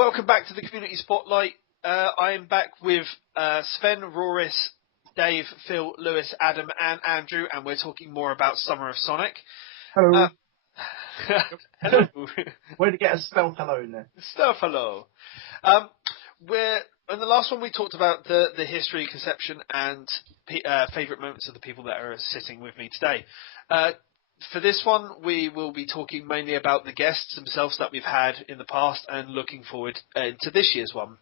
Welcome back to the Community Spotlight. I am back with Svend, Rory, Dave, Phil, Lewis, Adam, and Andrew, and we're talking more about Summer of Sonic. Hello. Hello. Way to get a stealth hello in there. Stealth hello. In the last one we talked about the history, conception, and favourite moments of the people that are sitting with me today. For this one, we will be talking mainly about the guests themselves that we've had in the past and looking forward to this year's one.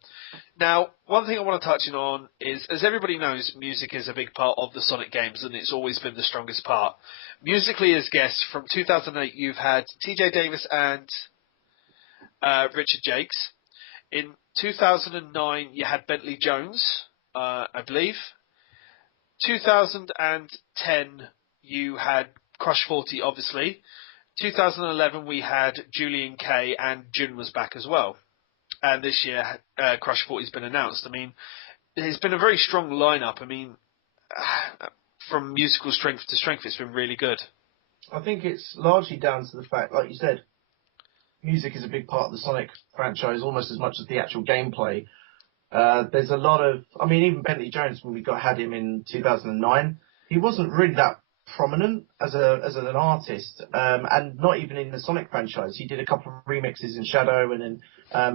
Now, one thing I want to touch on is, as everybody knows, music is a big part of the Sonic games, and it's always been the strongest part. Musically, as guests, from 2008, you've had TJ Davis and Richard Jakes. In 2009, you had Bentley Jones, I believe. 2010, you had Crush 40, obviously. 2011, we had Julian Kay, and Jun was back as well. And this year, Crush 40 has been announced. I mean, it's been a very strong lineup. I mean, from musical strength to strength, it's been really good. I think it's largely down to the fact, like you said, music is a big part of the Sonic franchise, almost as much as the actual gameplay. There's a lot of, I mean, even Bentley Jones, when we had him in 2009, he wasn't really that prominent as an artist, and not even in the Sonic franchise. He did a couple of remixes in Shadow, and then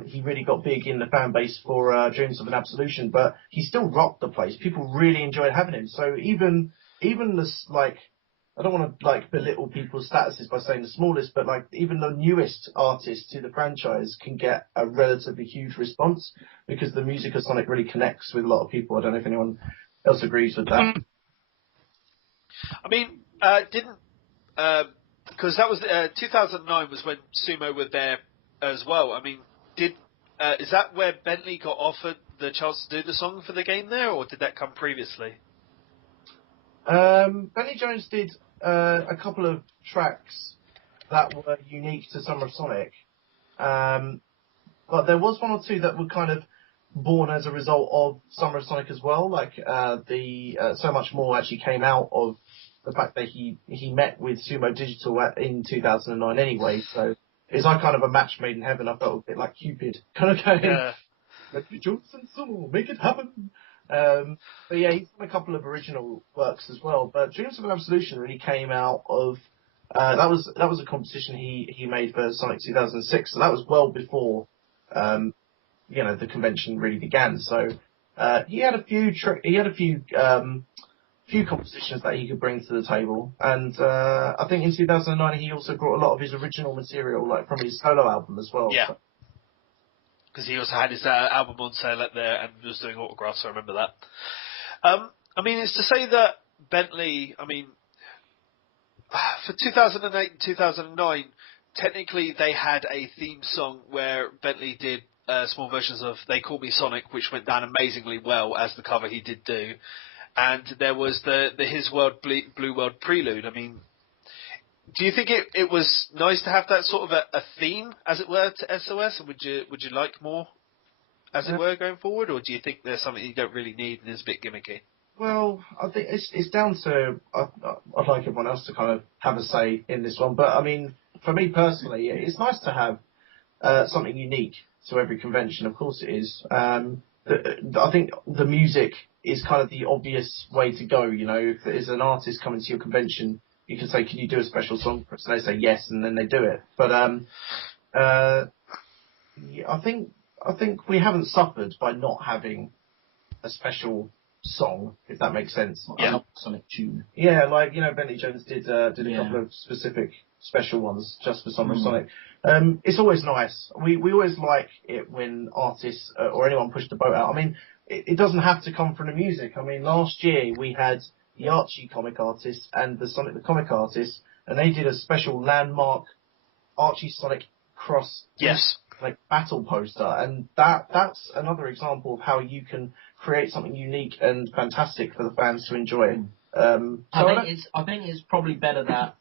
he really got big in the fan base for Dreams of an Absolution, but he still rocked the place. People really enjoyed having him. So even this, like, I don't want to belittle people's statuses by saying the smallest, but even the newest artists to the franchise can get a relatively huge response because the music of Sonic really connects with a lot of people. I don't know if anyone else agrees with that. I mean, because that was 2009 was when Sumo were there as well. I mean, is that where Bentley got offered the chance to do the song for the game there, or did that come previously? Bentley Jones did a couple of tracks that were unique to Summer of Sonic, but there was one or two that were kind of born as a result of Summer of Sonic as well. So Much More actually came out of the fact that he met with Sumo Digital in 2009 anyway. So it's like kind of a match made in heaven. I felt a bit like Cupid, kind of going, Bentley Jones and Sumo, make it happen. But yeah, he's done a couple of original works as well. But Dreams of an Absolution really came out of that was a composition he made for Sonic 2006. So that was well before the convention really began. So he had a few compositions that he could bring to the table, and I think in 2009 he also brought a lot of his original material, like from his solo album as well. Yeah. Because he also had his album on sale out there and was doing autographs, so I remember that. I mean, it's to say that Bentley, I mean, for 2008 and 2009, technically they had a theme song where Bentley did small versions of They Call Me Sonic, which went down amazingly well as the cover he did do. And there was the His World, Blue World prelude. I mean, do you think it was nice to have that sort of a theme, as it were, to SOS? And would you like more, as it were, going forward? Or do you think there's something you don't really need and is a bit gimmicky? Well, I think it's down to, I'd like everyone else to kind of have a say in this one. But, I mean, for me personally, it's nice to have something unique to every convention. Of course it is. I think the music is kind of the obvious way to go. You know, if there's an artist coming to your convention, you can say, can you do a special song for us? And they say yes, and then they do it. But I think we haven't suffered by not having a special song, if that makes sense. Yeah. Sonic tune. Yeah, Bentley Jones did a couple of specific special ones just for Summer of Sonic. It's always nice. We always like it when artists or anyone push the boat out. I mean, it doesn't have to come from the music. I mean, last year we had the Archie comic artist and the Sonic the comic artist, and they did a special landmark Archie Sonic cross battle poster, and that's another example of how you can create something unique and fantastic for the fans to enjoy. I think it's probably better that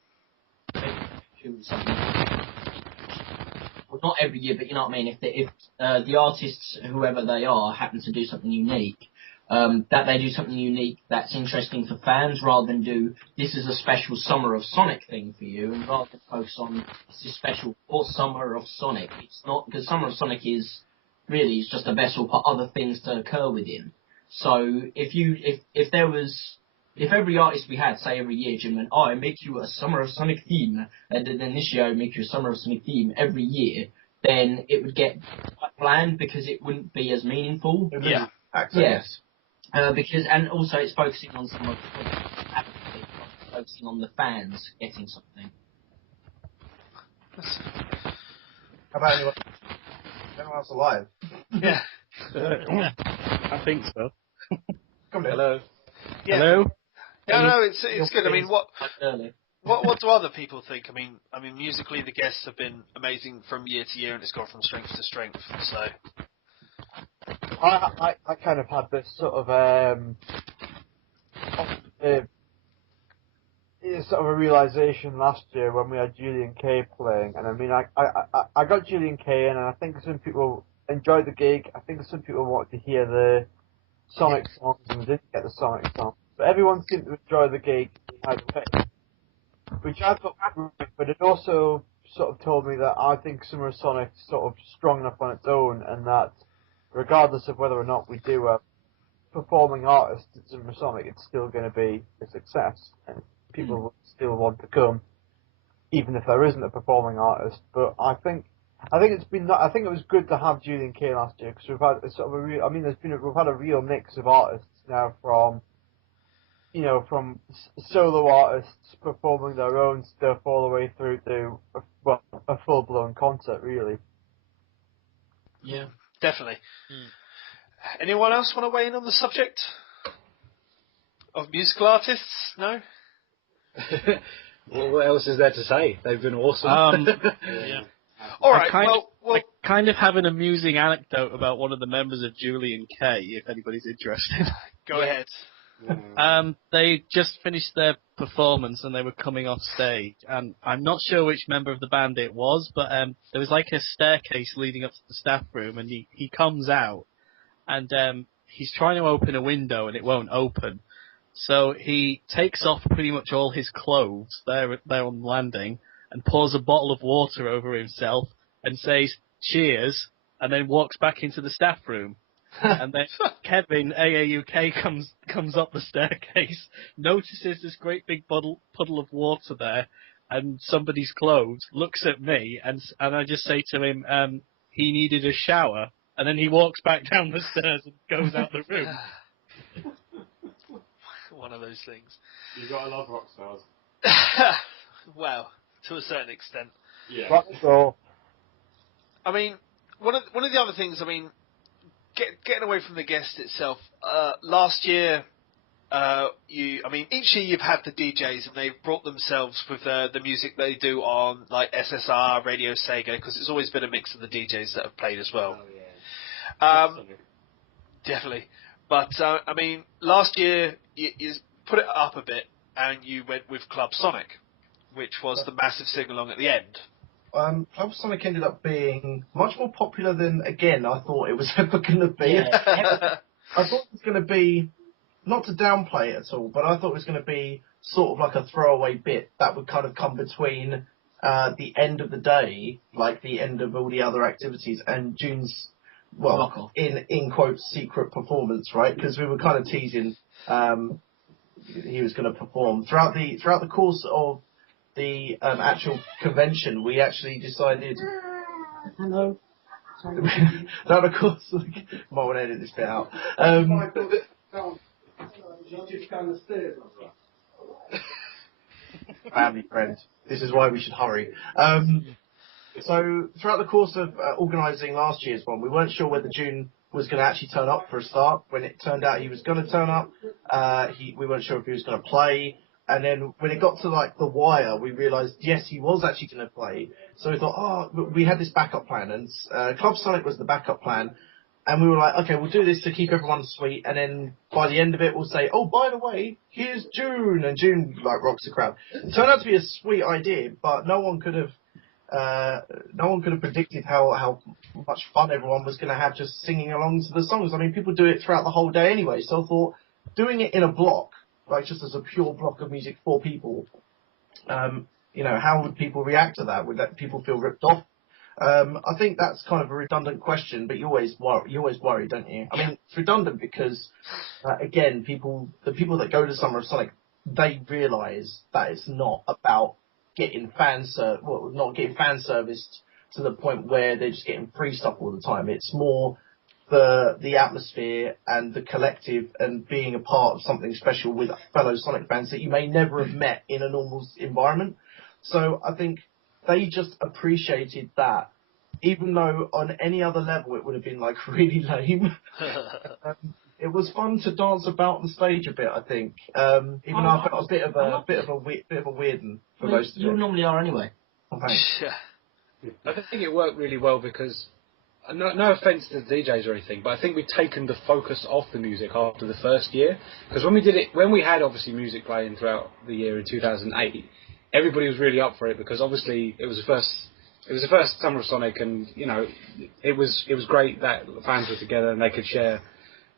well, not every year, but you know what I mean. If the artists, whoever they are, happen to do something unique, that they do something unique that's interesting for fans, rather than do this is a special Summer of Sonic thing for you, and rather than focus on this is special for Summer of Sonic. It's not, because Summer of Sonic is really is just a vessel for other things to occur within. So if every artist we had, say every year, Jim went, oh, I make you a Summer of Sonic theme, and then this year I make you a Summer of Sonic theme every year, then it would get quite bland because it wouldn't be as meaningful. Yeah. Yes. Because, and also it's focusing on focusing on the fans getting something. How about anyone else alive? Yeah. I think so. Come on. Hello. Yeah. Hello? No, it's good. I mean, what do other people think? I mean, musically, the guests have been amazing from year to year, and it's gone from strength to strength. So, I kind of had this sort of sort of a realization last year when we had Julian K playing, and I mean, I got Julian K in, and I think some people enjoyed the gig. I think some people wanted to hear the Sonic songs, and we didn't get the Sonic songs. But everyone seemed to enjoy the gig either way, which I thought was great, but it also sort of told me that I think Summer of Sonic's sort of strong enough on its own, and that regardless of whether or not we do a performing artist at Summer Sonic, it's still going to be a success, and people will still want to come, even if there isn't a performing artist. But I think it was good to have Julian K last year, because we've had a sort of we've had a real mix of artists now, from solo artists performing their own stuff all the way through to a full blown concert, really. Yeah, definitely. Anyone else want to weigh in on the subject of musical artists? No. Well, what else is there to say? They've been awesome. Yeah. All right. I kind of have an amusing anecdote about one of the members of Julian K, if anybody's interested. Go ahead. They just finished their performance and they were coming off stage, and I'm not sure which member of the band it was, but there was like a staircase leading up to the staff room, and he comes out, and he's trying to open a window and it won't open. So he takes off pretty much all his clothes there on landing and pours a bottle of water over himself and says, cheers, and then walks back into the staff room. And then Kevin, AAUK, comes up the staircase, notices this great big puddle of water there and somebody's clothes, looks at me, and I just say to him, he needed a shower, and then he walks back down the stairs and goes out the room. One of those things. You gotta love rock stars. Well, to a certain extent. Yeah. So, I mean, one of the other things, I mean, getting away from the guest itself, last year, each year you've had the DJs and they've brought themselves with the music they do on, like, SSR, Radio Sega, because it's always been a mix of the DJs that have played as well. Oh, yeah. Definitely. But, last year, you put it up a bit and you went with Club Sonic, which was the massive sing-along at the end. Club Sonic ended up being much more popular than, again, I thought it was ever going to be. Yeah. I thought it was going to be, not to downplay it at all, but I thought it was going to be sort of like a throwaway bit that would kind of come between the end of the day, like the end of all the other activities, and June's, well, in quotes, secret performance, right? Because we were kind of teasing he was going to perform. Throughout the course of the actual convention, we actually decided. Hello. Throughout the course, might want to edit this bit out. Family friend. This is why we should hurry. So throughout the course of organising last year's one, we weren't sure whether June was going to actually turn up for a start. When it turned out he was going to turn up, we weren't sure if he was going to play. And then when it got to like the wire, we realised, yes, he was actually going to play. So we thought, we had this backup plan, and Club Sonic was the backup plan. And we were like, okay, we'll do this to keep everyone sweet, and then by the end of it, we'll say, oh, by the way, here's June, and June like rocks the crowd. It turned out to be a sweet idea, but no one could have predicted how much fun everyone was going to have just singing along to the songs. I mean, people do it throughout the whole day anyway, so I thought doing it in a block, like just as a pure block of music for people, how would people react to that? Would that people feel ripped off? I think that's kind of a redundant question, but you always worry, don't you? I mean, it's redundant because, again, the people that go to Summer of Sonic, they realise that it's not about getting not getting fan serviced to the point where they're just getting free stuff all the time. It's more the atmosphere and the collective and being a part of something special with fellow Sonic fans that you may never have met in a normal environment. So I think they just appreciated that, even though on any other level it would have been like really lame. It was fun to dance about the stage a bit, I think. Even though I felt a bit of a weird one for most of it. You normally are anyway. Oh, thanks. Yeah. I think it worked really well because, no offence to the DJs or anything, but I think we'd taken the focus off the music after the first year. Because when we had obviously music playing throughout the year in 2008, everybody was really up for it because obviously it was the first Summer of Sonic, and it was great that the fans were together and they could share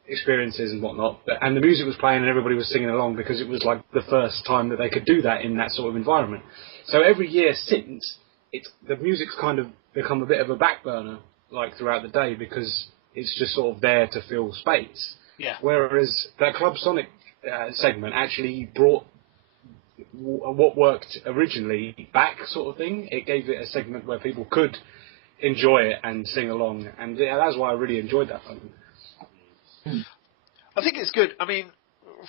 experiences and whatnot. And the music was playing and everybody was singing along because it was like the first time that they could do that in that sort of environment. So every year since, the music's kind of become a bit of a back burner like throughout the day because it's just sort of there to fill space. Yeah. Whereas that Club Sonic segment actually brought what worked originally back, sort of thing. It gave it a segment where people could enjoy it and sing along, and that's why I really enjoyed that segment. I think it's good. I mean,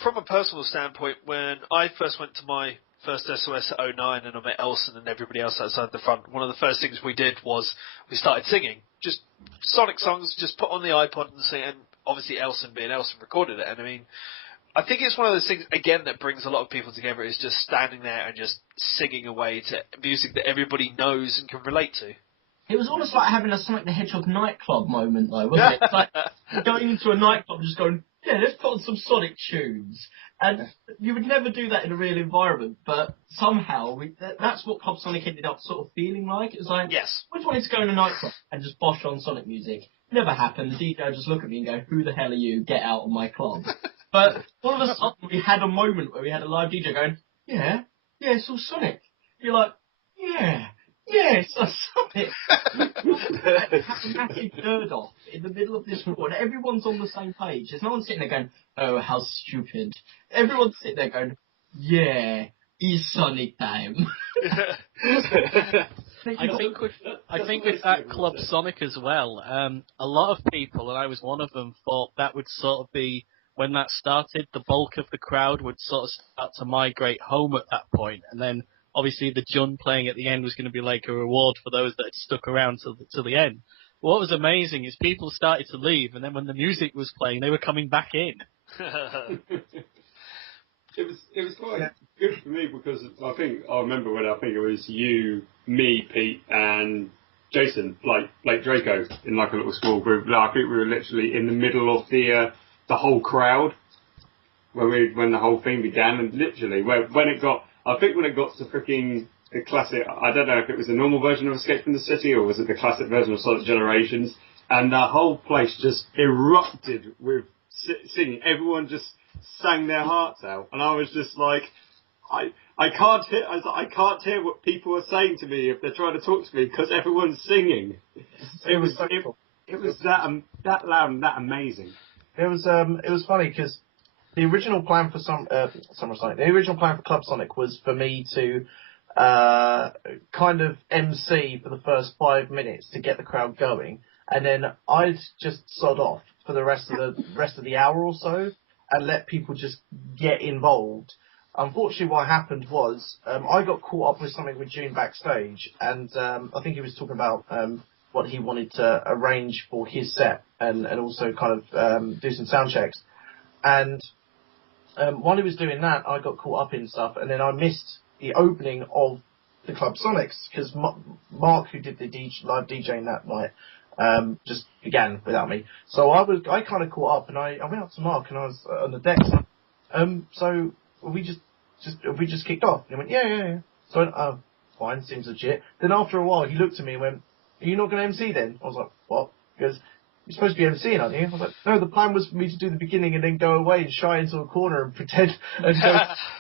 from a personal standpoint, when I first went to my first SOS at 09 and I met Elson and everybody else outside the front, one of the first things we did was we started singing. Just Sonic songs, just put on the iPod and sing, and obviously Elson being Elson recorded it. And I mean, I think it's one of those things, again, that brings a lot of people together, is just standing there and just singing away to music that everybody knows and can relate to. It was almost like having a Sonic the Hedgehog nightclub moment, though, wasn't it? It's like going into a nightclub and just going, yeah, let's put on some Sonic tunes. And you would never do that in a real environment, but somehow that's what Club Sonic ended up sort of feeling like. It was like, yes, we just wanted to go in a nightclub and just bosh on Sonic music. Never happened. The DJ would just look at me and go, who the hell are you? Get out of my club. But all of a sudden we had a moment where we had a live DJ going, yeah, it's all Sonic. You're like, yeah, it's all Sonic. Have a massive nerd off in the middle of this floor, and everyone's on the same page. There's no one sitting there going, oh, how stupid. Everyone's sitting there going, yeah, it's Sonic time. I think with that Club Sonic as well, a lot of people, and I was one of them, thought that would sort of be, when that started, the bulk of the crowd would sort of start to migrate home at that point, and then obviously the Jun playing at the end was going to be like a reward for those that had stuck around till the end. What was amazing is people started to leave, and then when the music was playing, they were coming back in. It was quite good for me because I remember when it was you, me, Pete, and Jason, like Draco, in like a little small group. I think we were literally in the middle of the whole crowd when the whole thing began, and literally when it got to freaking the classic, I don't know if it was the normal version of Escape from the City or was it the classic version of Sonic Generations, and the whole place just erupted with singing. Everyone just sang their hearts out, and I was just like, I can't hear what people are saying to me if they're trying to talk to me because everyone's singing. It was that loud and that amazing. It was funny because the original plan for Summer Sonic, the original plan for Club Sonic was for me to kind of MC for the first 5 minutes to get the crowd going, and then I'd just sod off for the rest of the hour or so and let people just get involved. Unfortunately, what happened was I got caught up with something with June backstage, and I think he was talking about what he wanted to arrange for his set and also kind of do some sound checks. And while he was doing that, I got caught up in stuff, and then I missed the opening of the Club Sonics because Mark, who did the live DJing that night, just began without me. So I kind of caught up, and I went up to Mark, and I was on the decks. So we just kicked off. And he went, yeah. So I went, oh, fine, seems legit. Then after a while, he looked at me and went, are you not going to MC then? I was like, what? He goes, you're supposed to be MCing, aren't you? I was like, no, the plan was for me to do the beginning and then go away and shy into a corner and pretend and go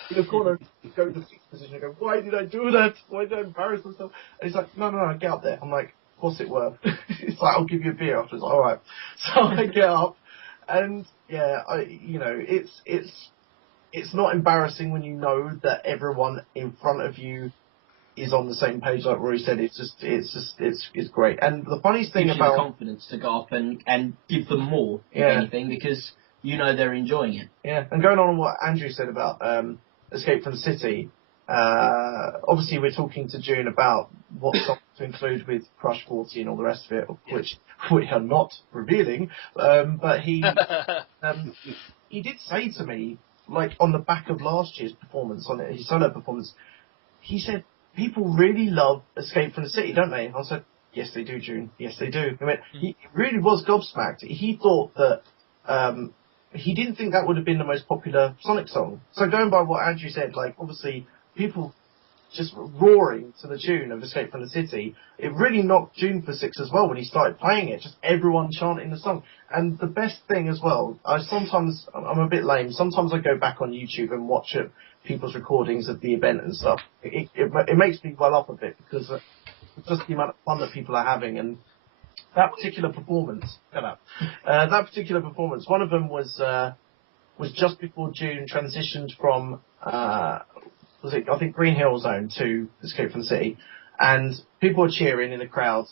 in a corner and go to the position and go, why did I do that? Why did I embarrass myself? And he's like, no, get up there. I'm like, what's it worth? It's like, I'll give you a beer afterwards. All right. So I get up, and yeah, it's not embarrassing when you know that everyone in front of you is on the same page, like Rory said. It's great. And the funniest thing gives you about the confidence to go up and give them more, if anything, because you know they're enjoying it. Yeah, and going on what Andrew said about Escape from the City, obviously we're talking to June about what songs to include with Crush 40 and all the rest of it, which we are not revealing, but he did say to me, like on the back of last year's performance, on his solo performance, he said, people really love Escape from the City, don't they? I said, yes they do, June, yes they do. I mean, he really was gobsmacked. He thought that he didn't think that would have been the most popular Sonic song. So going by what Andrew said, like, obviously, people just roaring to the tune of Escape from the City, it really knocked June for 6 as well when he started playing it, just everyone chanting the song. And the best thing as well, I'm a bit lame, sometimes I go back on YouTube and watch people's recordings of the event and stuff. It makes me well up a bit, because just the amount of fun that people are having, and that particular performance, one of them was just before June transitioned from, I think Green Hill Zone to Escape from the City, and people were cheering in the crowd,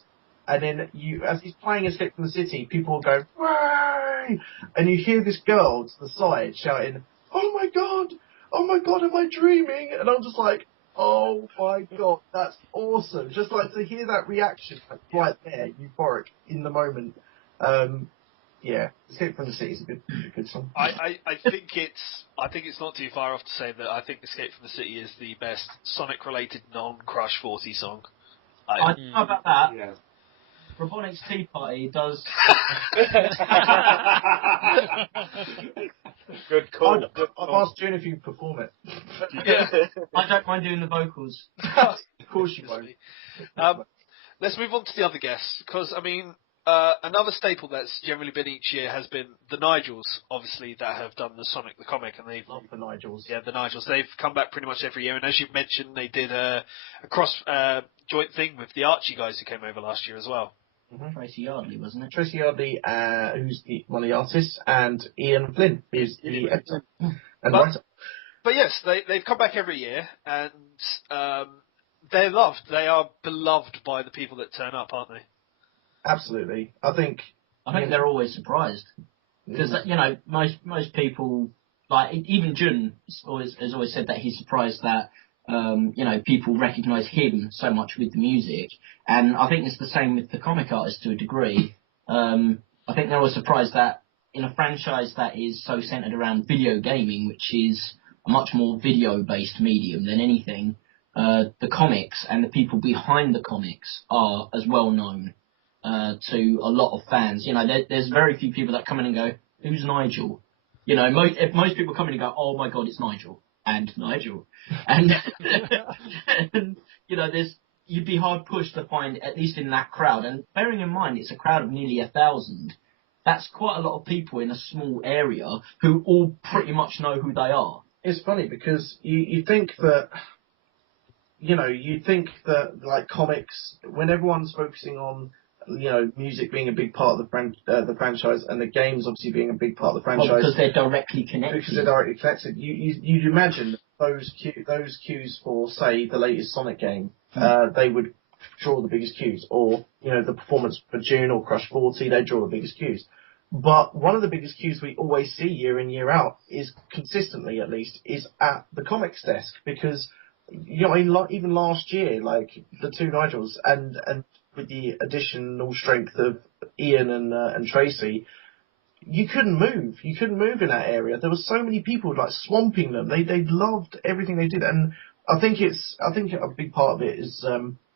and then as he's playing Escape from the City, people will go, "Way!" and you hear this girl to the side shouting, oh my god, am I dreaming? And I'm just like, oh my god, that's awesome. Just like to hear that reaction right there, euphoric in the moment. Yeah, Escape from the City is a good song. I think it's not too far off to say that I think Escape from the City is the best Sonic related non-Crush 40 song. I don't know about that. Yeah. Robotics Tea Party does. Good call. I've asked June if you can perform it. I don't mind doing the vocals. Of course you won't. Let's move on to the other guests, because, I mean, another staple that's generally been each year has been the Nigels, obviously, that have done the Sonic the Comic, and they've Love the Nigels. Yeah, the Nigels. They've come back pretty much every year, and as you mentioned, they did a cross joint thing with the Archie guys who came over last year as well. Mm-hmm. Tracy Yardley, wasn't it? Tracy Yardley, who's one of the artists, and Ian Flynn, who's the editor and writer. But yes, they've come back every year, and they're loved. They are beloved by the people that turn up, aren't they? Absolutely. I think they're always surprised. Because, most people, like, even Jun has always said that he's surprised that, people recognise him so much with the music. And I think it's the same with the comic artists to a degree. I think they're always surprised that in a franchise that is so centred around video gaming, which is a much more video-based medium than anything, the comics and the people behind the comics are as well known to a lot of fans. There's very few people that come in and go, who's Nigel? If most people come in and go, oh my god, it's Nigel. And Nigel. And, you'd be hard pushed to find, at least in that crowd, and bearing in mind it's a crowd of nearly 1,000, that's quite a lot of people in a small area who all pretty much know who they are. It's funny because you think that, like comics, when everyone's focusing on, music being a big part of the franchise, and the games obviously being a big part of the franchise. Well, because they're directly connected. You'd imagine those cues for, say, the latest Sonic game, they would draw the biggest cues, or the performance for June or Crush 40, they draw the biggest cues. But one of the biggest cues we always see year in, year out, is consistently at least, is at the comics desk, because even last year, like the two Nigels and with the additional strength of Ian and Tracy, you couldn't move. You couldn't move in that area. There were so many people like swamping them. They loved everything they did, and I think a big part of it is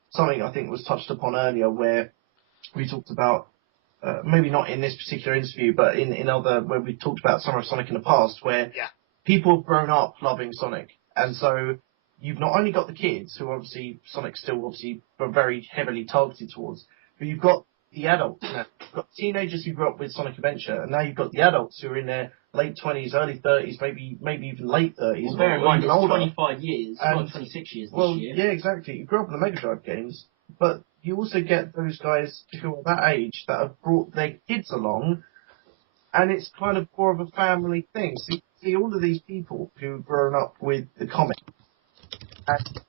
something I think was touched upon earlier, where we talked about maybe not in this particular interview, but in other where we talked about Summer of Sonic in the past, where people have grown up loving Sonic, and so you've not only got the kids who obviously Sonic's still obviously very heavily targeted towards, but you've got the adults. You've got teenagers who grew up with Sonic Adventure, and now you've got the adults who are in their late 20s, early 30s, maybe even late 30s. Well, bear in mind, it's 25 years, 26 years this year. Yeah, exactly. You grew up in the Mega Drive games. but you also get those guys who are that age that have brought their kids along, and it's kind of more of a family thing. So you see all of these people who've grown up with the comic, and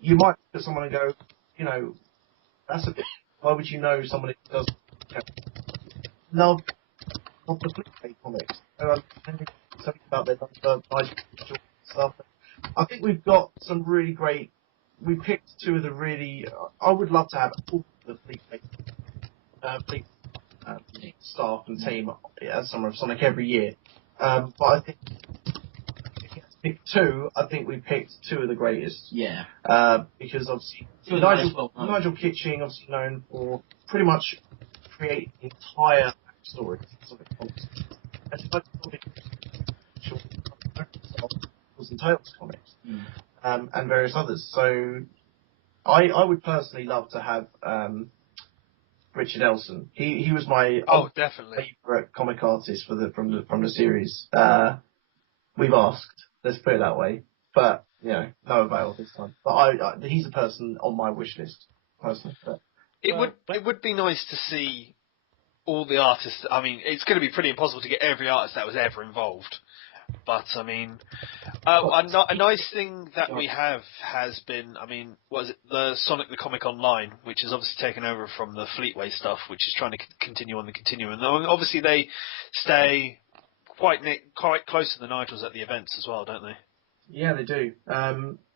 you might look at someone and go, you know, that's a bit. Why would you know someone who does love the Flickplay comics? Something about their nice stuff. I think we've got some really great. We picked two of the really. I would love to have all the Flickplay staff and team at Summer of Sonic every year. But I think if you had to pick two, I think we picked two of the greatest. Yeah. Because obviously Nigel Kitching, obviously known for pretty much creating the entire backstory of Sonic comics. And and Tales comics, and various others. So I would personally love to have Richard Elson. He was my definitely favourite comic artist from the series. We've asked, let's put it that way, but no avail this time. But he's a person on my wish list personally. But, it would be nice to see all the artists. I mean, it's going to be pretty impossible to get every artist that was ever involved. But I mean, a nice thing that we have has been, I mean, was it the Sonic the Comic Online, which is obviously taken over from the Fleetway stuff, which is trying to continue on the continuum. And obviously they stay quite close to the Nigels at the events as well, don't they? Yeah, they do.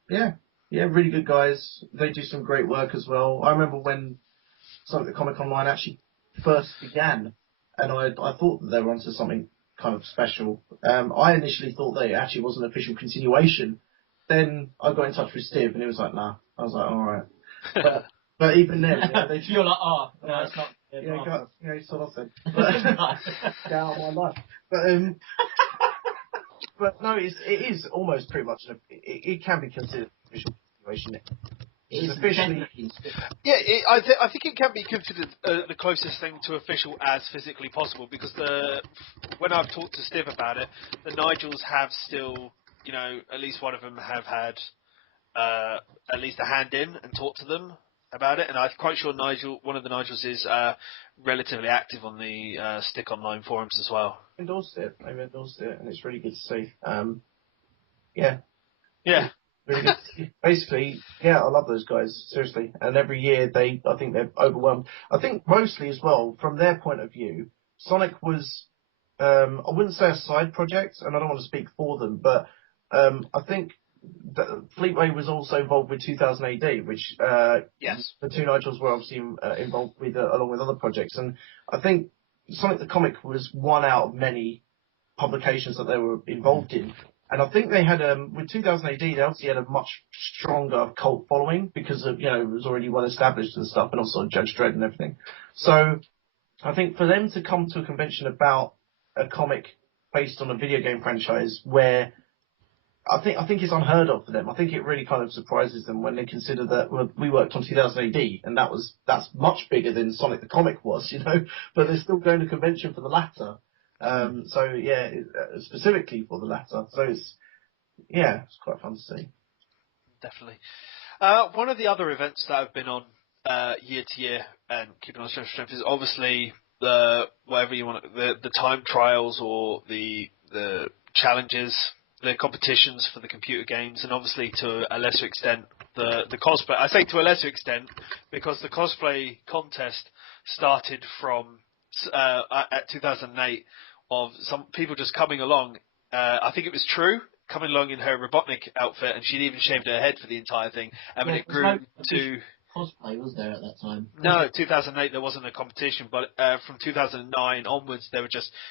Yeah, really good guys. They do some great work as well. I remember when Sonic the Comic Online actually first began, and I thought that they were onto something kind of special. I initially thought they actually was an official continuation. Then I got in touch with Steve, and he was like, "Nah." I was like, "All right." But even then, you're like, "Oh, no, it's not." You sort of thing. Get out of my life. But no, it is almost pretty much it can be considered an official continuation. It's officially. Yeah, I think it can be considered the closest thing to official as physically possible, because when I've talked to Steve about it, the Nigels have still, at least one of them have had at least a hand in and talked to them about it, and I'm quite sure one of the Nigels is relatively active on the Stick Online forums as well. I've endorsed it, and it's really good to see. Yeah. Really good. Basically, I love those guys, seriously. And every year I think they're overwhelmed. I think mostly as well, from their point of view, Sonic was, I wouldn't say a side project, and I don't want to speak for them, but I think that Fleetway was also involved with 2000 AD, which yes, the two Nigels were obviously involved with, along with other projects. And I think Sonic the Comic was one out of many publications that they were involved in. And I think they had, with 2000 AD, they obviously had a much stronger cult following because of, it was already well established and stuff, and also Judge Dredd and everything. So I think for them to come to a convention about a comic based on a video game franchise where I think it's unheard of for them. I think it really kind of surprises them when they consider that we worked on 2000 AD, and that's much bigger than Sonic the Comic was, but they're still going to convention for the latter. Specifically for the latter. So it's quite fun to see. Definitely. One of the other events that I've been on year to year and keeping on strength is obviously the time trials or the challenges, the competitions for the computer games, and obviously to a lesser extent the cosplay. I say to a lesser extent because the cosplay contest started from at 2008. Of some people just coming along. I think it was True coming along in her Robotnik outfit, and she'd even shaved her head for the entire thing. And then it grew to cosplay, was there at that time? No, 2008 there wasn't a competition, but from 2009 onwards,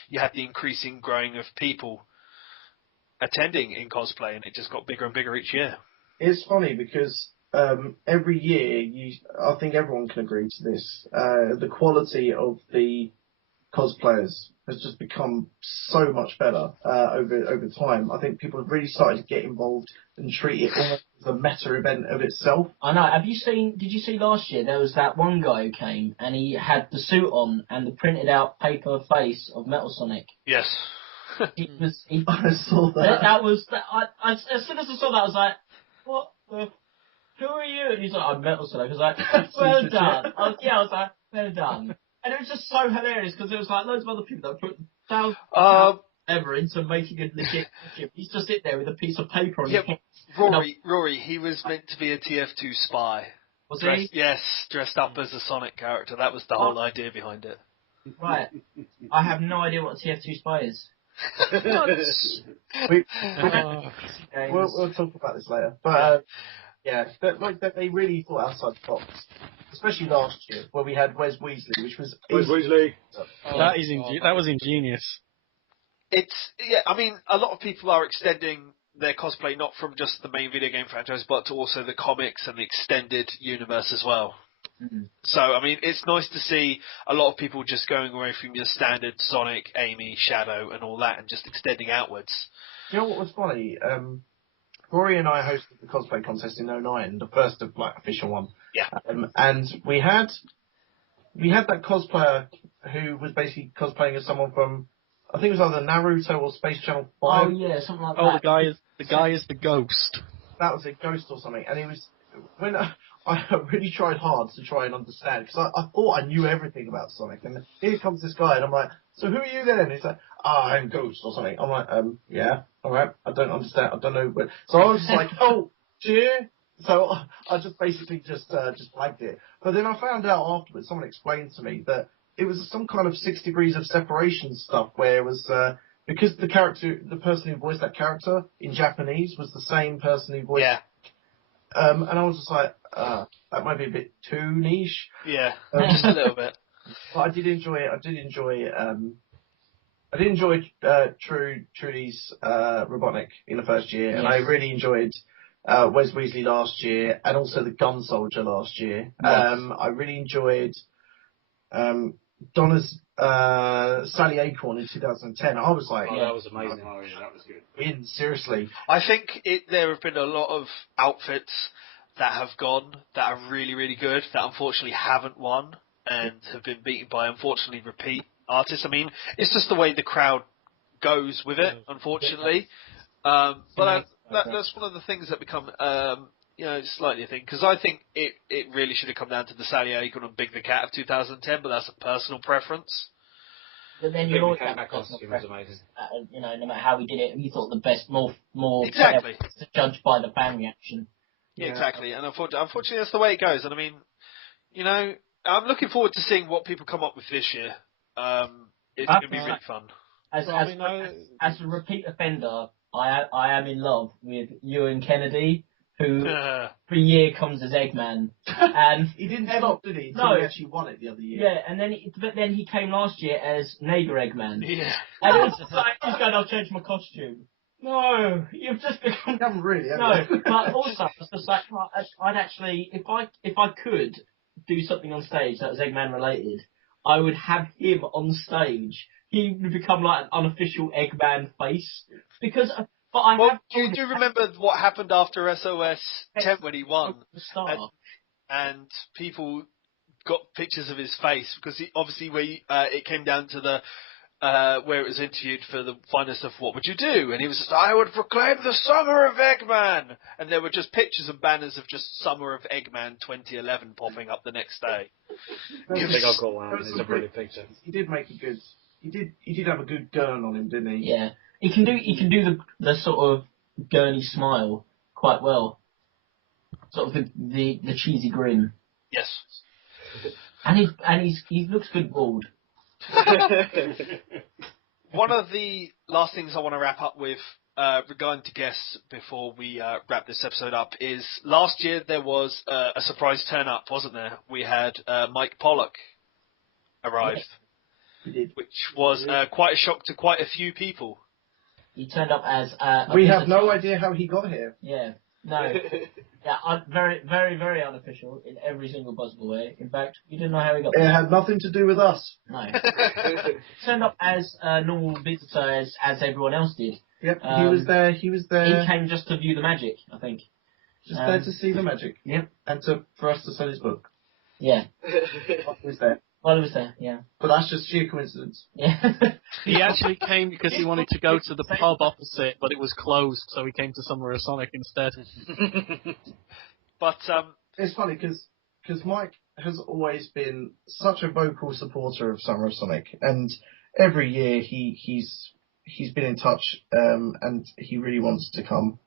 you had the increasing growing of people attending in cosplay, and it just got bigger and bigger each year. It's funny because every year, I think everyone can agree to this. The quality of the cosplayers has just become so much better over time. I think people have really started to get involved and treat it almost as a meta event of itself. I know. Did you see last year there was that one guy who came and he had the suit on and the printed out paper face of Metal Sonic? Yes. I saw that. As soon as I saw that, I was like, what the who are you? And he's like, I'm Metal Sonic. I was like, well done. I was like, well done. And it was just so hilarious because there was like loads of other people that put thousands of pounds ever into making a legit costume. He's just sitting there with a piece of paper on his head. Rory, he was meant to be a TF2 spy. Was he? Yes, dressed up as a Sonic character. That was the whole idea behind it. Right. I have no idea what a TF2 spy is. We'll talk about this later. But they really thought outside the box, especially last year where we had Wes Weasley, which was Weasley. That was ingenious. I mean, a lot of people are extending their cosplay not from just the main video game franchise, but to also the comics and the extended universe as well. Mm-hmm. So, I mean, it's nice to see a lot of people just going away from your standard Sonic, Amy, Shadow, and all that, and just extending outwards. Do you know what was funny? Rory and I hosted the cosplay contest in 2009, the first of official one. Yeah. And we had that cosplayer who was basically cosplaying as someone from, I think it was either Naruto or Space Channel 5. Oh yeah, something like that. Oh, the guy is the ghost. That was a ghost or something, and it was when I really tried hard to try and understand because I thought I knew everything about Sonic, and here comes this guy, and I'm like, so who are you then? And he's like, I'm Ghost or something. I'm like, yeah, all right, I don't understand, I don't know, but so I was just like, oh, cheer. So I just basically just flagged it, but then I found out afterwards, someone explained to me that it was some kind of 6 degrees of separation stuff where it was because the person who voiced that character in Japanese was the same person who voiced. Yeah. And I was just like, that might be a bit too niche. Yeah, just a little bit. But I did enjoy it. I did enjoy Trudy's Robotnik in the first year, and I really enjoyed Wes Weasley last year, and also the Gun Soldier last year. Yes. I really enjoyed Donna's Sally Acorn in 2010. I was like, that was amazing. Oh, yeah, that was good. Seriously. I think there have been a lot of outfits that have gone that are really, really good that unfortunately haven't won and have been beaten by, unfortunately, repeat artists. I mean, it's just the way the crowd goes with it, unfortunately. But that's one of the things that become, slightly a thing. Because I think it really should have come down to the Sally Acorn and Big the Cat of 2010, but that's a personal preference. But then you always have that costume was amazing. No matter how we did it, we thought the best, more Exactly. to judge by the fan reaction. Yeah, exactly. And unfortunately, that's the way it goes. And I mean, I'm looking forward to seeing what people come up with this year. It's going to be really fun. As a repeat offender, I am in love with Ewan Kennedy, who every year comes as Eggman, and He didn't stop, did he? No. He actually won it the other year. yeah, and then he came last year as Neighbour Eggman, Yeah. and it was just like he's going, I'll change my costume. No, you've just become. You haven't really, have No, you? but also it's just like I'd actually, if I could do something on stage that was Eggman related, I would have him on stage. He would become like an unofficial Eggman face because. But do you remember what happened after SOS 10 when he won? And people got pictures of his face because obviously it came down to the where it was interviewed for the finest of what would you do, and he was just, I would proclaim the summer of Eggman, and there were just pictures and banners of just summer of Eggman 2011 popping up the next day. I think I've got one. It's a brilliant picture. He did make a good. He did have a good gurn on him, didn't he? Yeah, he can do the sort of gurney smile quite well, sort of the cheesy grin. Yes. And he looks good bald. One of the last things I want to wrap up with regarding to guests before we wrap this episode up is last year there was a surprise turn up, wasn't there? We had Mike Pollock arrive, which was quite a shock to quite a few people. He turned up as we have no idea how he got here. Yeah. No. Yeah, very, very, very unofficial in every single possible way. In fact, we didn't know how he got there. It had nothing to do with us. No. Turned up as a normal visitor as everyone else did. Yep, he was there. He came just to view the magic, I think. Just there to see the magic. Yep. And for us to sell his book. Yeah. He was there. Well, he was there, yeah. But that's just sheer coincidence. Yeah. He actually came because he wanted to go to the pub opposite, but it was closed, so he came to Summer of Sonic instead. But It's funny because Mike has always been such a vocal supporter of Summer of Sonic, and every year he's been in touch, and he really wants to come.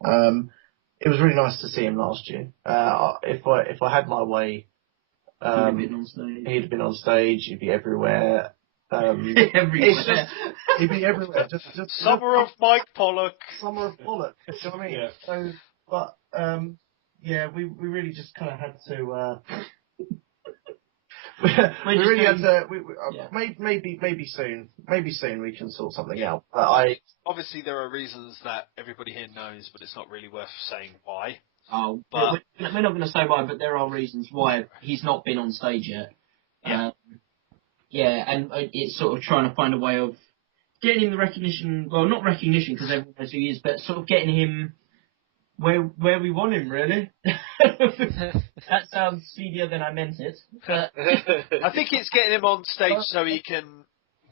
It was really nice to see him last year. If I had my way, He'd have been on stage. he'd been on stage. He'd be everywhere. Everywhere. He'd be everywhere. Just Summer of Mike Pollock. Summer of Pollock. Do you know what I mean? Yeah. So, but yeah, we really just kind of had to. We really had to. Yeah. Maybe soon we can sort something out. Obviously, there are reasons that everybody here knows, but it's not really worth saying why. Oh, But we're not going to say why, but there are reasons why he's not been on stage yet. Yeah. Yeah, and it's sort of trying to find a way of getting him the recognition. Well, not recognition because everyone knows who he is, but sort of getting him where we want him, really. That sounds seedier than I meant it. But I think it's getting him on stage so he can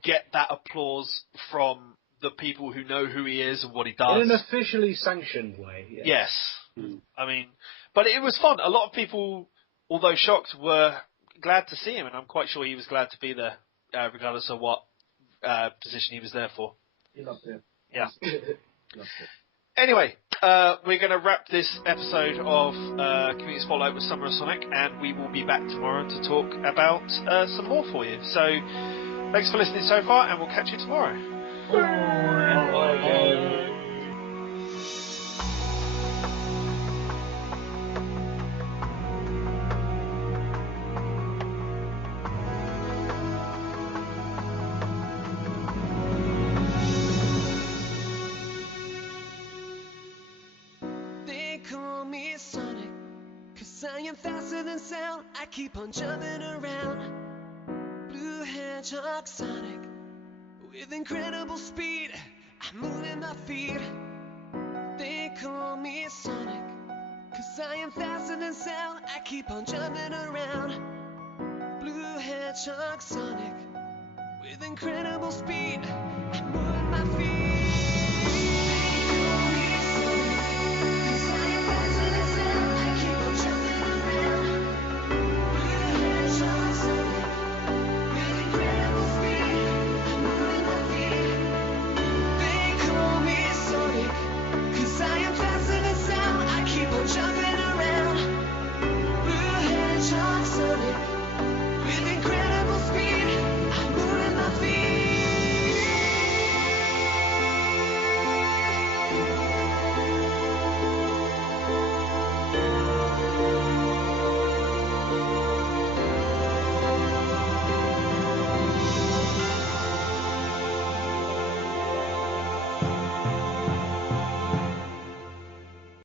get that applause from the people who know who he is and what he does. In an officially sanctioned way. Yes. I mean, but it was fun. A lot of people, although shocked, were glad to see him, and I'm quite sure he was glad to be there, regardless of what position he was there for. He loved it. Yeah. Loved it. Anyway, we're going to wrap this episode of Community Spotlight with Summer of Sonic, and we will be back tomorrow to talk about some more for you. So, thanks for listening so far, and we'll catch you tomorrow. Bye. I am faster than sound, I keep on jumping around. Blue hedgehog Sonic, with incredible speed, I'm moving my feet. They call me Sonic, 'cause I am faster than sound, I keep on jumping around. Blue hedgehog Sonic, with incredible speed, I'm moving my feet.